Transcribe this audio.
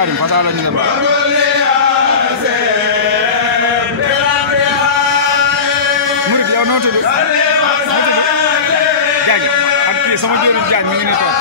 Xaadim Fassala ñu dem murid yow noo tudd Jaañ ak kii sama jëriñ Jaañ mi ngi ne toog